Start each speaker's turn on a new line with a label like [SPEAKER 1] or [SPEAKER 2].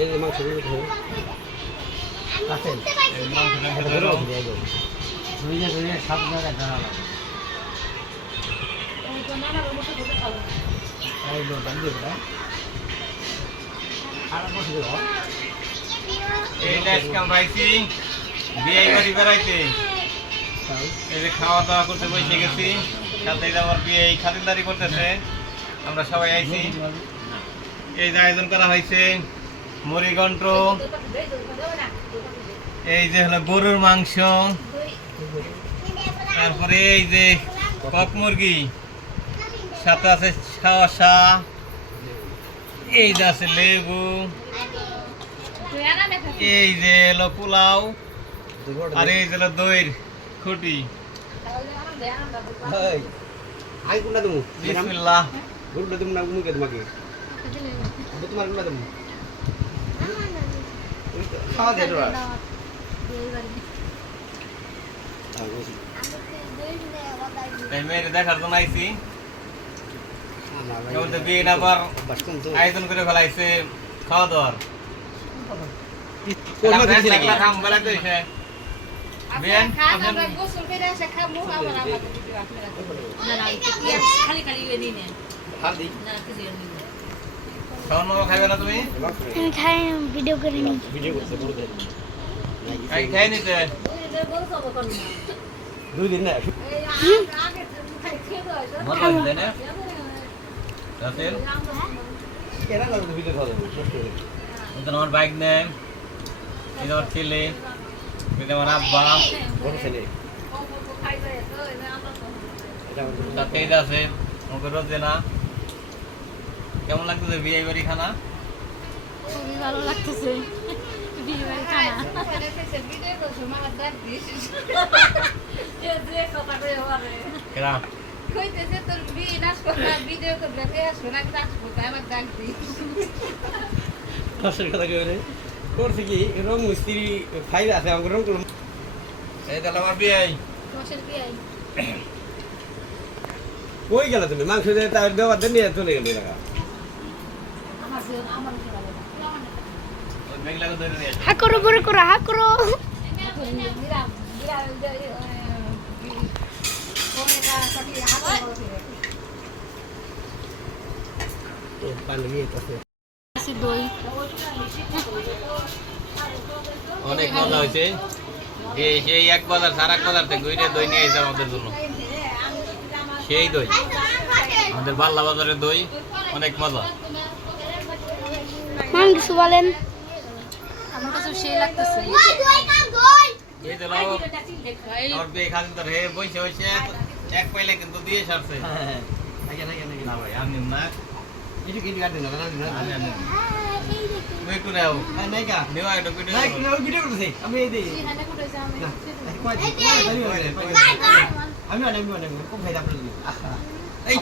[SPEAKER 1] এই যে মাংসগুলো ধরো
[SPEAKER 2] ভেতরে
[SPEAKER 1] ধরো
[SPEAKER 3] ধুইলে সব জায়গায় লাগে
[SPEAKER 2] খাওয়া দাওয়া করতে বসে গেছি সাথে বিয়ে খাতিরদারি করতেছে। আমরা সবাই আইছি। এই যে আয়োজন করা হয়েছে মুড়িঘণ্ট এই যে হলো গরুর মাংস তারপরে এই যে কক মুরগি সাথে আছে শসা এই যে আছে লেবু এই যে হলো পোলাও আর এই যে হলো দইয়ের খুঁটি
[SPEAKER 1] আই কোনটা? ম্যাডাম,
[SPEAKER 2] বিসমিল্লাহ
[SPEAKER 1] গরুটা দেবো না মুখে তোমাকে? আবু তোমার কোনটা দেবো? ওই তো, খাওয়া দে তোরা। হ্যাঁ, বসি।
[SPEAKER 2] এই মেয়ের দেখার জন্য আইছি
[SPEAKER 1] না, ভাই,
[SPEAKER 2] কেবল তো বিয়ে না পার
[SPEAKER 1] বাস কোন তো?
[SPEAKER 2] আয়োজন করে ফেলাইছে খাওয়া দাওয়ার
[SPEAKER 1] কোন মাছ দিছি নাকি?
[SPEAKER 2] খাম বেলা তো এসে বিয়ান
[SPEAKER 4] খালি খালি
[SPEAKER 2] খাওয়ান মামা খাইবে না তুমি?
[SPEAKER 5] আমি খাই ভিডিও করে নি
[SPEAKER 1] ভিডিও করছে বড়দের।
[SPEAKER 2] খাই খাই নিতে।
[SPEAKER 1] দুই দিন না।
[SPEAKER 2] মজা হইছে না? রাতের?
[SPEAKER 1] কেন না ভিডিও করা
[SPEAKER 2] আমার বাইক যে আমার ছেলে আমার আব্বা।
[SPEAKER 1] বড় ছেলে। এটা
[SPEAKER 2] আছে আমাকে রোজে না। কেমন লাগতেছে বিয়ে বাড়ি খানা?
[SPEAKER 5] খুবই ভালো লাগতেছে। বিয়ে বাড়ি খানা।
[SPEAKER 4] কইতেছে তোর বিয়ে নাচ করবা ভিডিও করবে ফেস না কাজ করতে আমার ডাক দিস?
[SPEAKER 1] হাসির কথা কি? রং মিস্ত্রি ফাইল আছে আমাকে রং করলাম
[SPEAKER 2] এই তাহলে আমার বিয়ে
[SPEAKER 1] কই গেল তুমি? মাংস দিয়ে তার দেওয়ার দিয়ে নিয়ে চলে গেল এলাকা
[SPEAKER 4] আমার আমার
[SPEAKER 2] ওই মেঘলাকে ধরে নিয়ে আসো।
[SPEAKER 5] হা করো বড় করো হা করো
[SPEAKER 4] বিরাম বিরাম কোনেটা সঠিক হাত
[SPEAKER 1] তো পানি নিয়ে আছে
[SPEAKER 5] আছে দই
[SPEAKER 2] অনেক মজা হয়েছে। সেই এক বাজার সার এক বাজার থেকে ওইটা দই নিয়ে এসে আমাদের জন্য। সেই দই। আমাদের বাল্লা বাজারের দই, অনেক মজা।
[SPEAKER 5] মান কিছু বলেন
[SPEAKER 4] আমার কাছে সেই লাগতেছে
[SPEAKER 2] এই দিল আমার বিয়ে খাদিন তোর হে বসে বসে এক পাইলে কিন্তু দিয়ে সারছে
[SPEAKER 1] হ্যাঁ আগে আগে আগে
[SPEAKER 2] না ভাই আমি না
[SPEAKER 1] কিছু কিছু কাটে না না
[SPEAKER 2] না। তুমি একটু নেও
[SPEAKER 1] হ্যাঁ নাই কা
[SPEAKER 2] নেওয়া একটু ভিডিও
[SPEAKER 1] নাই
[SPEAKER 2] করো।
[SPEAKER 1] ভিডিও করতেছি আমি এই দিই
[SPEAKER 4] আমি
[SPEAKER 1] অনেক অনেক আপনাদের এই